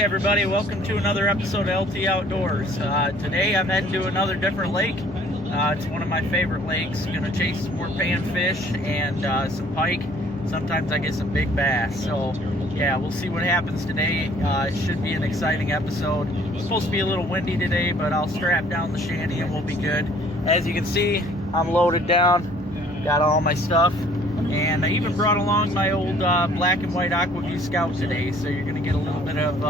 Hey everybody, welcome to another episode of LT Outdoors. Today I'm heading to another different lake. It's one of my favorite lakes. Gonna chase some more panfish and some pike. Sometimes I get some big bass. So yeah, we'll see what happens today. It should be an exciting episode. It's supposed to be a little windy today, but I'll strap down the shanty and we'll be good. As you can see, I'm loaded down, got all my stuff. And I even brought along my old black and white Aqua Vu Scout today, so you're going to get a little bit of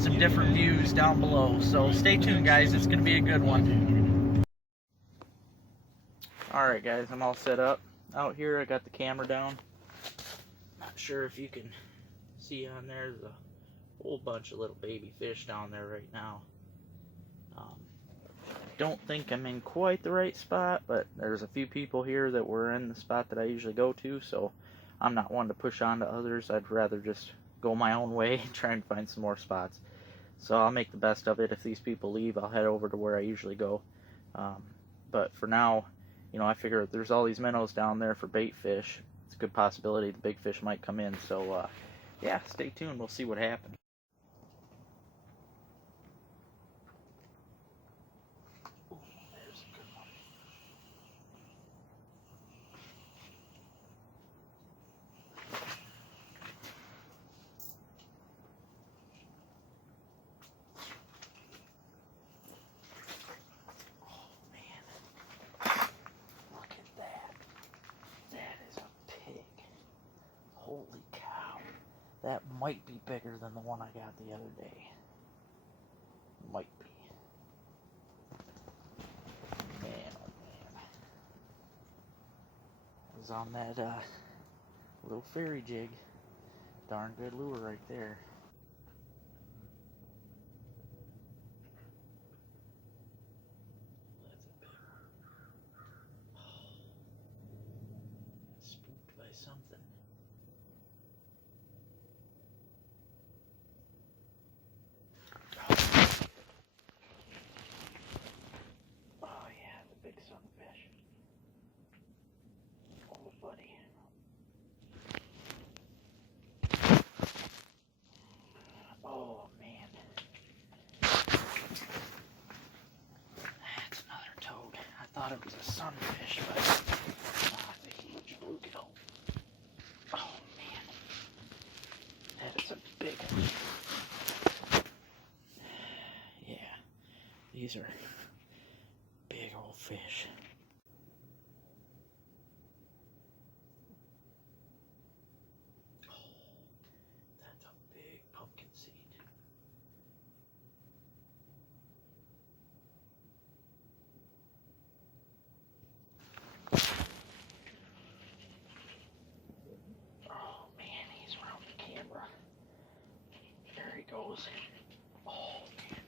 some different views down below. So stay tuned, guys. It's going to be a good one. Alright, guys, I'm all set up. Out here, I got the camera down. Not sure if you can see on there. There's a whole bunch of little baby fish down there right now. Don't think I'm in quite the right spot, but there's a few people here that were in the spot that I usually go to, so I'm not one to push on to others. I'd rather just go my own way and try and find some more spots. So I'll make the best of it. If these people leave, I'll head over to where I usually go. But for now, you know, I figure if there's all these minnows down there for bait fish, it's a good possibility the big fish might come in. So yeah, stay tuned. We'll see what happens. Holy cow. That might be bigger than the one I got the other day. Might be. Man, oh man. I was on that little fairy jig. Darn good lure right there. Spooked by something. Oh yeah, the big sunfish. Oh buddy. Oh man. That's another toad. I thought it was a sunfish, but it's a huge bluegill. Oh man. That is a big one. Yeah. These are big old fish. Oh, that's a big pumpkin seed. Oh man, he's around the camera. There he goes. Oh man.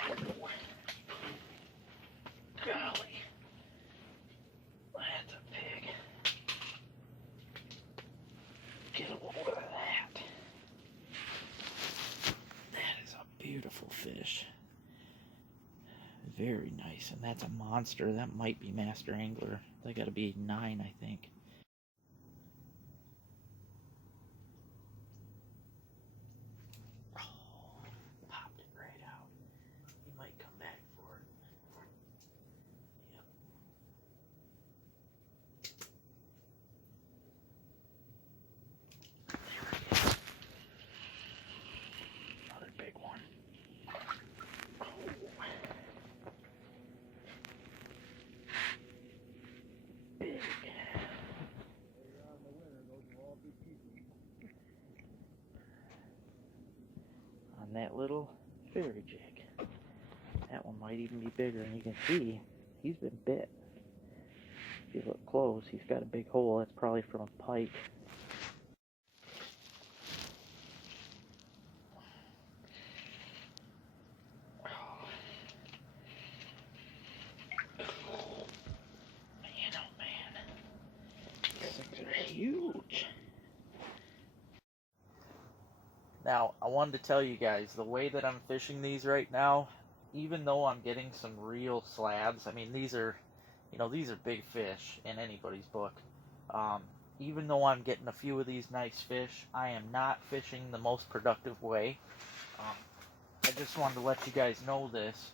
Oh, golly. That's a pig. Get a load of that. That is a beautiful fish. Very nice. And that's a monster. That might be Master Angler. They gotta be 9, I think. Popped it right out. He might come back for it. Yep. There we go. Another big one. Oh. Big. On that little fairy jig. That one might even be bigger, and you can see he's been bit. If you look close, he's got a big hole. That's probably from a pike. Man, oh man. These things are huge. Now, I wanted to tell you guys, the way that I'm fishing these right now, even though I'm getting some real slabs, I mean, these are, you know, these are big fish in anybody's book. even though I'm getting a few of these nice fish, I am not fishing the most productive way. Um, I just wanted to let you guys know this.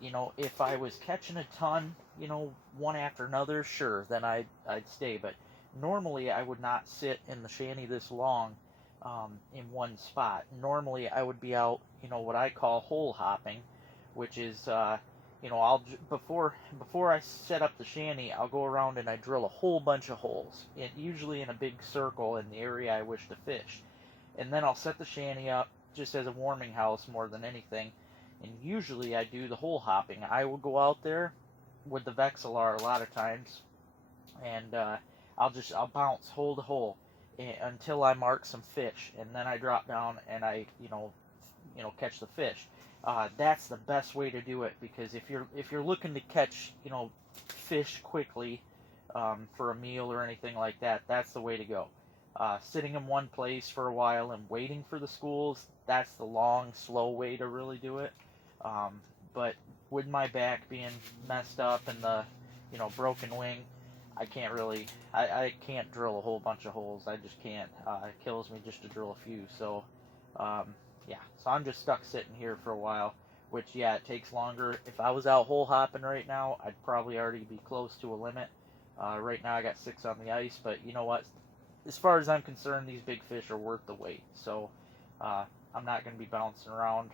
You know, if I was catching a ton, you know, one after another, sure, then I'd stay. But normally I would not sit in the shanty this long in one spot. Normally I would be out, you know, what I call hole hopping, which is, you know, before I set up the shanty, I'll go around and I drill a whole bunch of holes, usually in a big circle in the area I wish to fish, and then I'll set the shanty up just as a warming house more than anything. And usually I do the hole hopping. I will go out there with the Vexilar a lot of times, and I'll bounce hole to hole until I mark some fish, and then I drop down and I catch the fish. That's the best way to do it, because if you're looking to catch, you know, fish quickly for a meal or anything like that, that's the way to go. Sitting in one place for a while and waiting for the schools, that's the long, slow way to really do it. But with my back being messed up and the, you know, broken wing, I can't drill a whole bunch of holes. I just can't. It kills me just to drill a few. So, yeah. So I'm just stuck sitting here for a while, which, yeah, it takes longer. If I was out hole hopping right now, I'd probably already be close to a limit. Right now I got 6 on the ice, but you know what? As far as I'm concerned, these big fish are worth the wait. So, I'm not going to be bouncing around.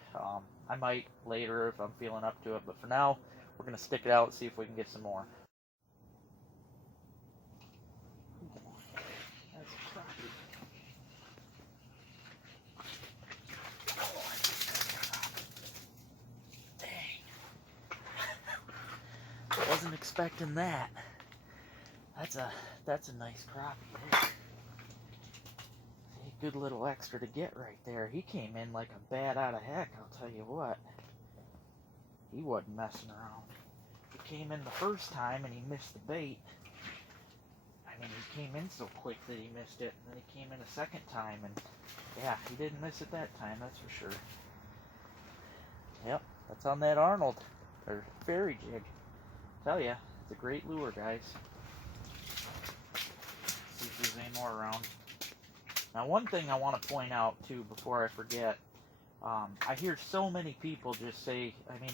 I might later if I'm feeling up to it, but for now, we're going to stick it out and see if we can get some more. That's a crappie. Dang. I wasn't expecting that. That's a nice crappie. Good little extra to get right there. He came in like a bat out of heck, I'll tell you what. He wasn't messing around. He came in the first time and he missed the bait. I mean, he came in so quick that he missed it, and then he came in a second time, and yeah, he didn't miss it that time, that's for sure. Yep, that's on that Arnold, or fairy jig. Tell ya, it's a great lure, guys. Let's see if there's any more around. Now, one thing I want to point out, too, before I forget, I hear so many people just say, I mean,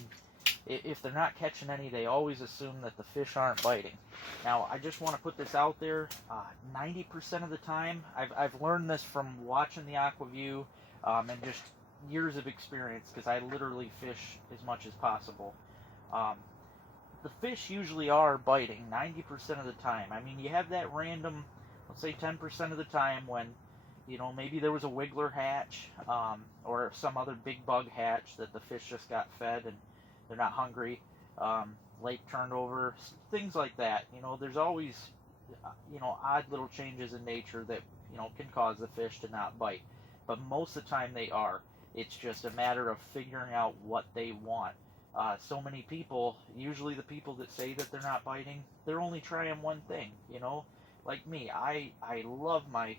if they're not catching any, they always assume that the fish aren't biting. Now, I just want to put this out there, 90% of the time, I've learned this from watching the Aqua Vu, and just years of experience, because I literally fish as much as possible. The fish usually are biting 90% of the time. I mean, you have that random, let's say 10% of the time when, you know, maybe there was a wiggler hatch, or some other big bug hatch that the fish just got fed and they're not hungry, lake turned over, things like that. You know, there's always, you know, odd little changes in nature that, you know, can cause the fish to not bite. But most of the time they are. It's just a matter of figuring out what they want. So many people, usually the people that say that they're not biting, they're only trying one thing, you know? Like me, I love my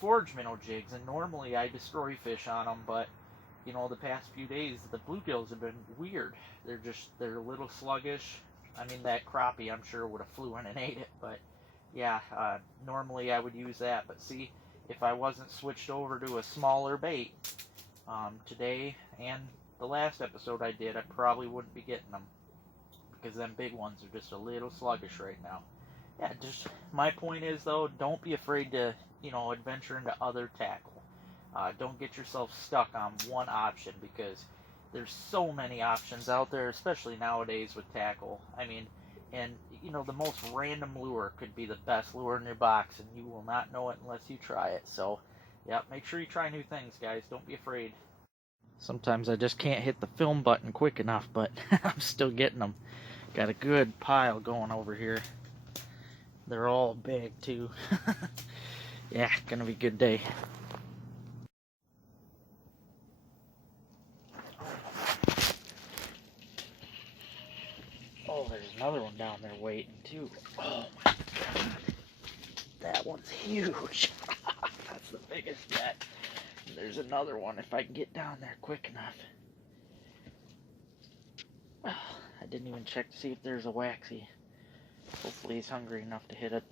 forage minnow jigs, and normally I destroy fish on them, but you know, the past few days the bluegills have been weird. They're a little sluggish. I mean, that crappie I'm sure would have flew in and ate it, but yeah, normally I would use that. But see, if I wasn't switched over to a smaller bait today and the last episode I did, I probably wouldn't be getting them, because them big ones are just a little sluggish right now. Yeah, just my point is, though, don't be afraid to, you know, adventure into other tackle. Don't get yourself stuck on one option, because there's so many options out there, especially nowadays with tackle. I mean, and, you know, the most random lure could be the best lure in your box, and you will not know it unless you try it. So, yeah, make sure you try new things, guys. Don't be afraid. Sometimes I just can't hit the film button quick enough, but I'm still getting them. Got a good pile going over here. They're all big, too. Yeah, gonna be a good day. Oh, there's another one down there waiting, too. Oh, my God. That one's huge. That's the biggest yet. There's another one if I can get down there quick enough. I didn't even check to see if there's a waxy. Hopefully he's hungry enough to hit it.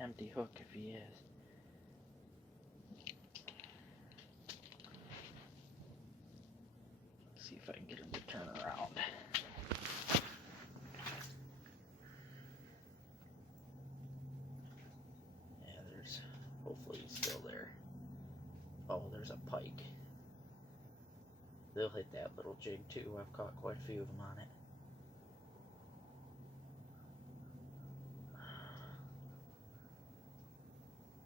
empty hook if he is. Let's see if I can get him to turn around. Yeah, hopefully he's still there. Oh, there's a pike. They'll hit that little jig too. I've caught quite a few of them on it.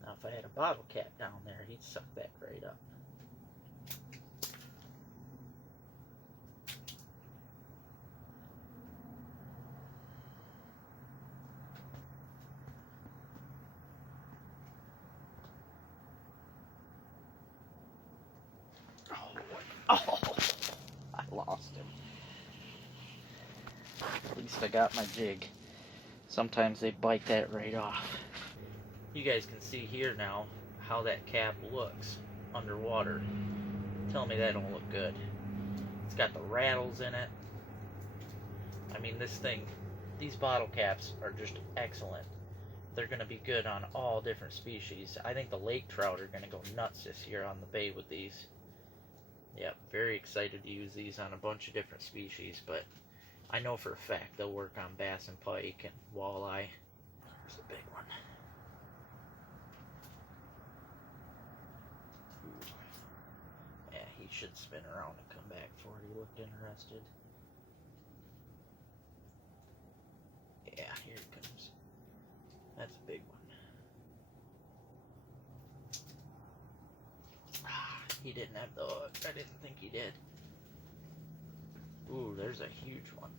Now if I had a bottle cap down there, he'd suck that right up. Oh, I lost him. At least I got my jig. Sometimes they bite that right off. You guys can see here now how that cap looks underwater. Tell me that don't look good. It's got the rattles in it. I mean, this thing, these bottle caps are just excellent. They're going to be good on all different species. I think the lake trout are going to go nuts this year on the bay with these. Yep, very excited to use these on a bunch of different species, but I know for a fact they'll work on bass and pike and walleye. There's a big one. Ooh. Yeah, he should spin around and come back for it. He looked interested. Yeah, here he comes. That's a big one. He didn't have the hook. I didn't think he did. Ooh, there's a huge one.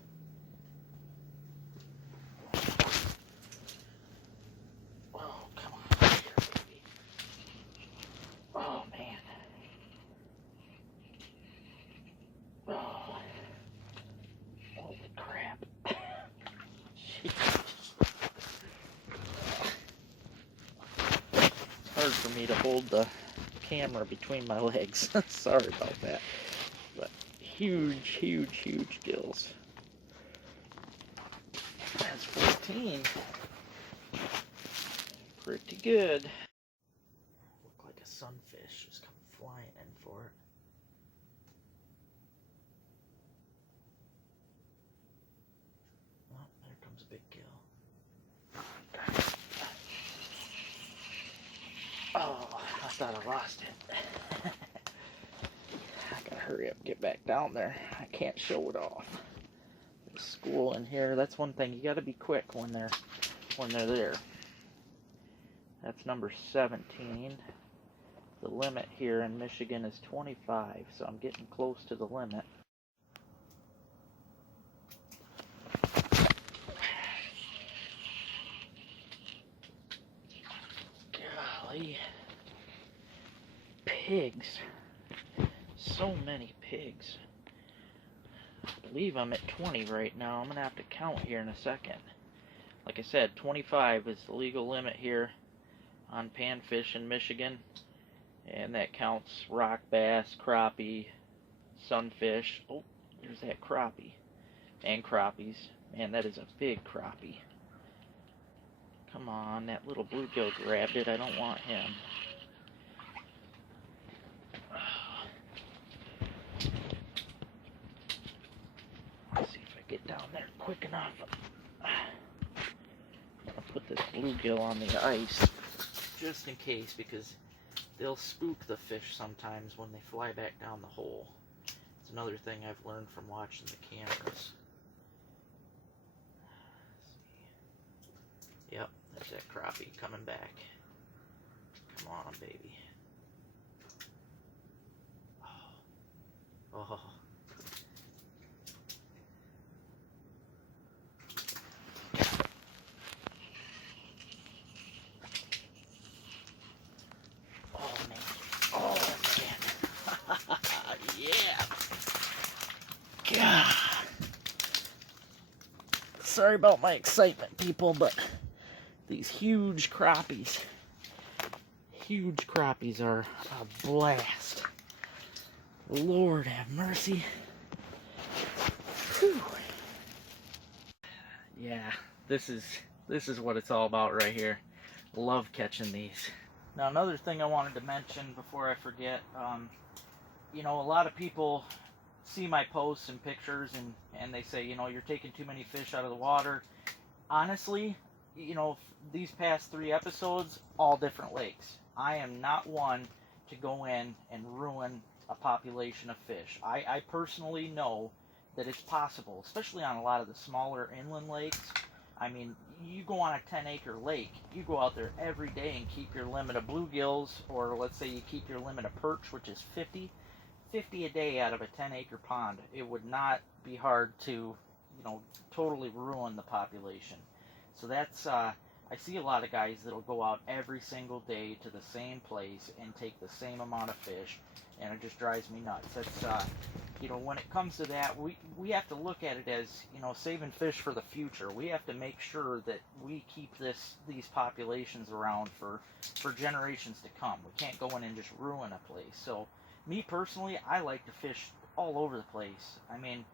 Oh, come on. Here, baby. Oh, man. Oh. Holy crap. Jeez. It's hard for me to hold the camera between my legs. Sorry about that. But huge, huge, huge gills. That's 14. Pretty good. Look like a sunfish just come flying in for it. Oh, there comes a big gill. Oh, I thought I lost it. I gotta hurry up and get back down there. I can't show it off. There's school in here. That's one thing. You gotta be quick when they're there. That's number 17. The limit here in Michigan is 25, so I'm getting close to the limit. Golly. Pigs. So many pigs. I believe I'm at 20 right now. I'm going to have to count here in a second. Like I said, 25 is the legal limit here on panfish in Michigan. And that counts rock bass, crappie, sunfish. Oh, there's that crappie. And crappies. Man, that is a big crappie. Come on, that little bluegill grabbed it. I don't want him. Let's see if I get down there quick enough. I'm going to put this bluegill on the ice just in case, because they'll spook the fish sometimes when they fly back down the hole. It's another thing I've learned from watching the cameras. Yep, there's that crappie coming back. Come on, baby. Oh. Oh. Sorry about my excitement, people, but these huge crappies are a blast. Lord have mercy. Whew. Yeah, this is what it's all about right here. Love catching these. Now, another thing I wanted to mention before I forget, you know, a lot of people see my posts and pictures and they say, you know, you're taking too many fish out of the water. Honestly, you know, these past 3 episodes, all different lakes. I am not one to go in and ruin a population of fish. I personally know that it's possible, especially on a lot of the smaller inland lakes. I mean, you go on a 10-acre lake, you go out there every day and keep your limit of bluegills, or let's say you keep your limit of perch, which is 50 a day out of a 10-acre pond. It would not be hard to, you know, totally ruin the population. So that's, I see a lot of guys that'll go out every single day to the same place and take the same amount of fish, and it just drives me nuts. That's, you know, when it comes to that, we have to look at it as, you know, saving fish for the future. We have to make sure that we keep these populations around for generations to come. We can't go in and just ruin a place. So, me personally, I like to fish all over the place. I mean,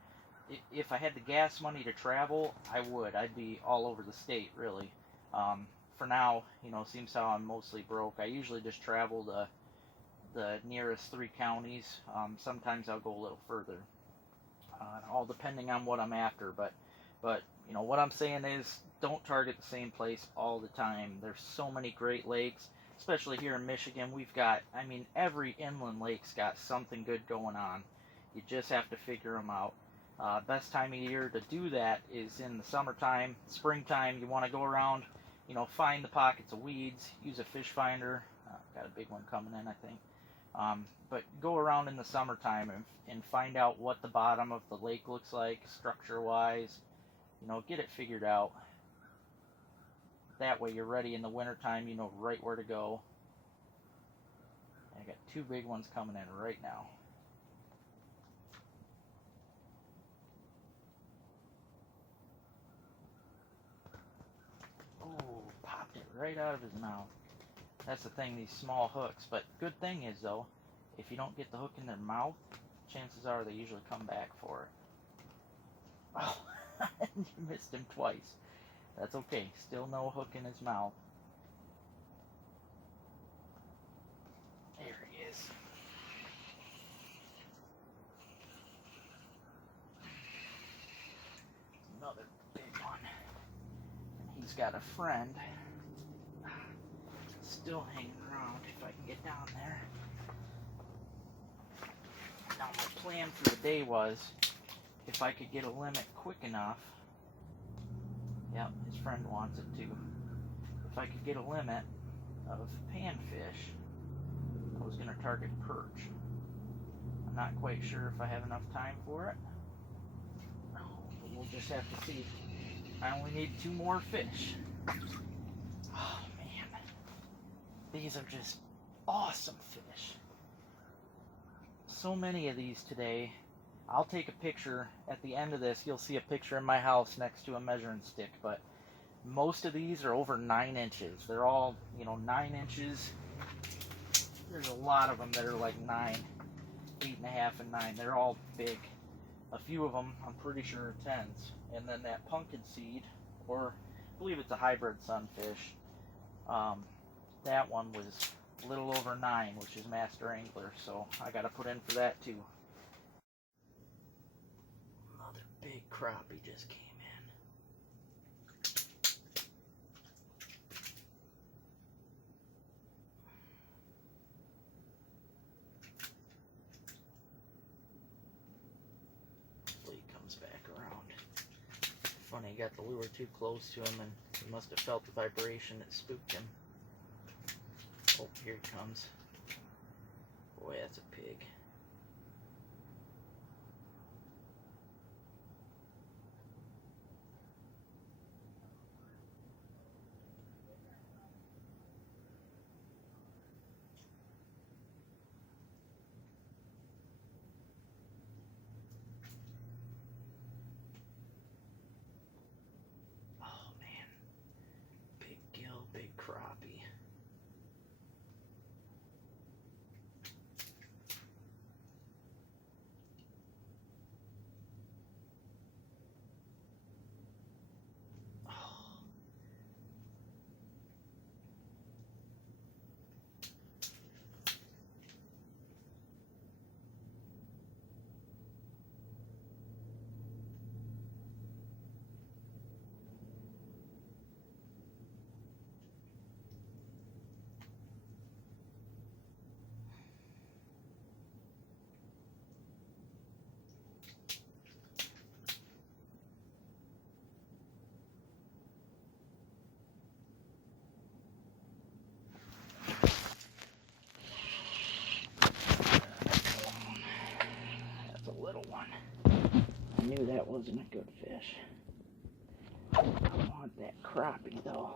if I had the gas money to travel, I would. I'd be all over the state, really. For now, you know, seems how I'm mostly broke. I usually just travel to the nearest 3 counties. Sometimes I'll go a little further, all depending on what I'm after. But you know, what I'm saying is, don't target the same place all the time. There's so many great lakes, especially here in Michigan. We've got, I mean, every inland lake's got something good going on. You just have to figure them out. Best time of year to do that is in the summertime. Springtime, you want to go around, you know, find the pockets of weeds, use a fish finder. Got a big one coming in, I think. But go around in the summertime and find out what the bottom of the lake looks like, structure-wise. You know, get it figured out. That way you're ready in the wintertime, you know right where to go. I got 2 big ones coming in right now. Oh, popped it right out of his mouth. That's the thing, these small hooks. But good thing is, though, if you don't get the hook in their mouth, chances are they usually come back for it. Oh, you missed him twice. That's okay. Still no hook in his mouth. There he is. Another big one. And he's got a friend still hanging around if I can get down there. Now my plan for the day was, if I could get a limit quick enough, yep, his friend wants it too. If I could get a limit of panfish, I was going to target perch. I'm not quite sure if I have enough time for it. But we'll just have to see. I only need 2 more fish. Oh man, these are just awesome fish. So many of these today. I'll take a picture at the end of this. You'll see a picture in my house next to a measuring stick, but most of these are over 9 inches. They're all, you know, 9 inches. There's a lot of them that are like 9, 8.5 and 9. They're all big. A few of them, I'm pretty sure, are 10s. And then that pumpkin seed, or I believe it's a hybrid sunfish, that one was a little over 9, which is Master Angler, so I got to put in for that too. Another big crappie just came in. Hopefully he comes back around. Funny, he got the lure too close to him and he must have felt the vibration that spooked him. Oh, here he comes. Boy, that's a pig. Oh man, big gill, big crappie. that wasn't a good fish. I want that crappie though.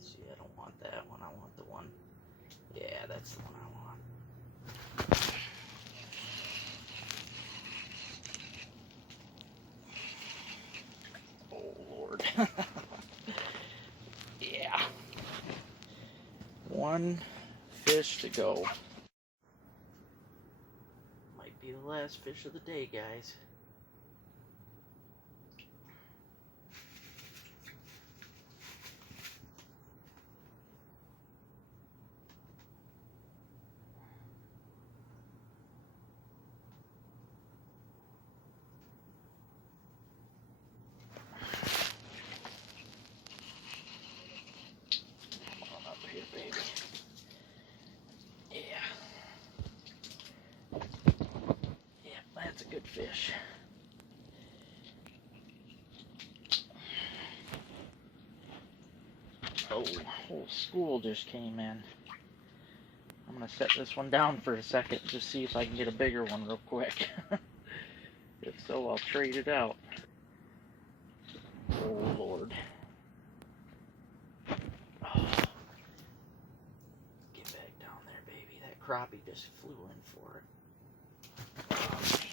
See, I don't want that one. I want the one. Yeah, that's the one I want. Oh, Lord. Yeah. One fish to go. Might be the last fish of the day, guys. That's a good fish. Oh, whole school just came in. I'm gonna set this one down for a second, just see if I can get a bigger one real quick. If so, I'll trade it out. Oh, Lord. Oh. Get back down there, baby. That crappie just flew in for it. Oh, man.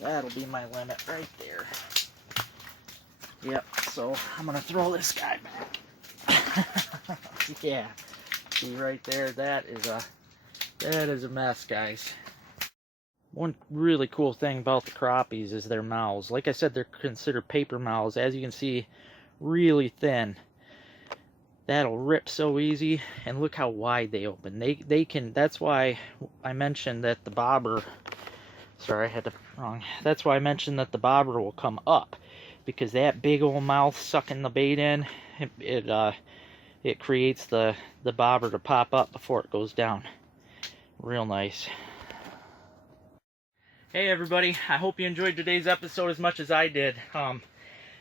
That'll be my limit right there. Yep, so I'm gonna throw this guy back. Yeah, see right there, that is a mess, guys. One really cool thing about the crappies is their mouths. Like I said, they're considered paper mouths. As you can see, really thin. That'll rip so easy, and look how wide they open. They can. That's why I mentioned that the bobber. Sorry, I had to wrong. That's why I mentioned that the bobber will come up, because that big old mouth sucking the bait in, it creates the bobber to pop up before it goes down. Real nice. Hey everybody, I hope you enjoyed today's episode as much as I did.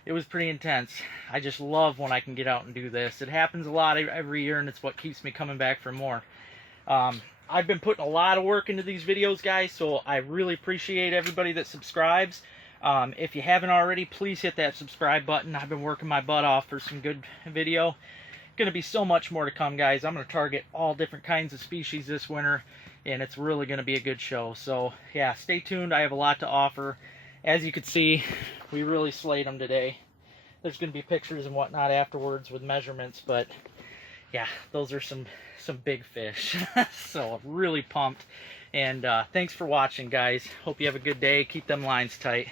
It was pretty intense. I just love when I can get out and do this. It happens a lot every year, and it's what keeps me coming back for more. I've been putting a lot of work into these videos, guys, so I really appreciate everybody that subscribes. If you haven't already, please hit that subscribe button. I've been working my butt off for some good video. Going to be so much more to come, guys. I'm going to target all different kinds of species this winter, and it's really going to be a good show. So, yeah, stay tuned. I have a lot to offer. As you can see, we really slayed them today. There's going to be pictures and whatnot afterwards with measurements, but yeah, those are some big fish. So I'm really pumped, and thanks for watching, guys. Hope you have a good day. Keep them lines tight.